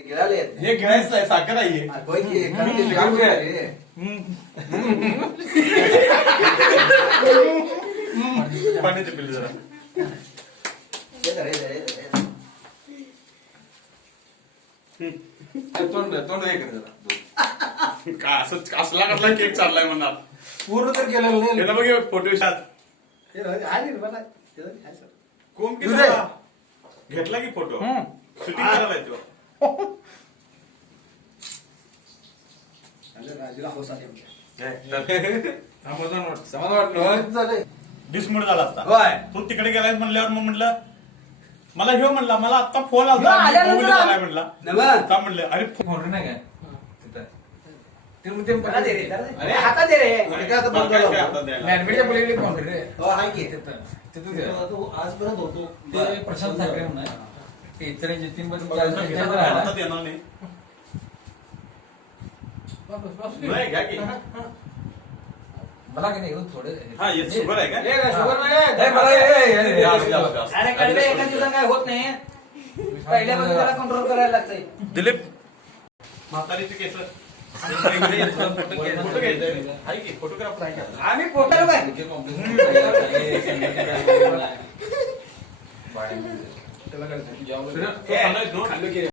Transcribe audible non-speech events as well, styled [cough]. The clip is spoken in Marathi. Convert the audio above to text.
गिळाले हे घ्यायचं आहे साखर आहे हे. होय की कमी ते काम रे पाण्याचे पिल्ले जरा हे धर, हे धर, हे धर, हे धर. तोंड तोंड हे कर जरा. का असं असला कसला केक चाललाय म्हणणार पूर्ण तर केलेलं नाही हे ना बघ फोटो शात हे धर, आहे रे, बरं आहे. हे धर, आहे सर. कोण की तुझे? झाला? घेतला की फोटो शूटिंग करायला येतो राजूला हौस आली आमच्या. समाधान वाटतं समाधान वाटलं झालंय. डिसमूड झाला असता होय तू तिकडे गेलाय म्हणल्यावर मग म्हणलं मला ह्यो म्हणला मला आता फोन आल्यानंतर आला म्हणला नमन. का म्हणलं अरे फोन नाही काय तिथं ते मग ते दे रे. अरे हातात दे रे. अरे काय आता मला काय झालं? काय हातात द्यायला? मॅनमेडच्या पलीकडे फोन रे हो, आहे की. तिथं तिथं दे. आजपर्यंत होतो ते प्रशांत ठाकरे म्हणून आहे. ते इतर जतीन. हातात येणार नाही. नाही, घ्या की. मला की नाही एकदम थोडं हा, हे शुगर आहे का? हे. काय, शुगर नाही आहे. मला हे- हे- हे- हे- हे. अरे कडवे एका दिवसात काय होत नाही. पहिल्यापासून त्याला कंट्रोल करायला लागतंय. दिलीप. म्हातारीचे केस. [laughs] फोटो घ्यायचे आहे की? फोटोग्राफर आहे का? आम्ही पोटालो काय हे Look at it.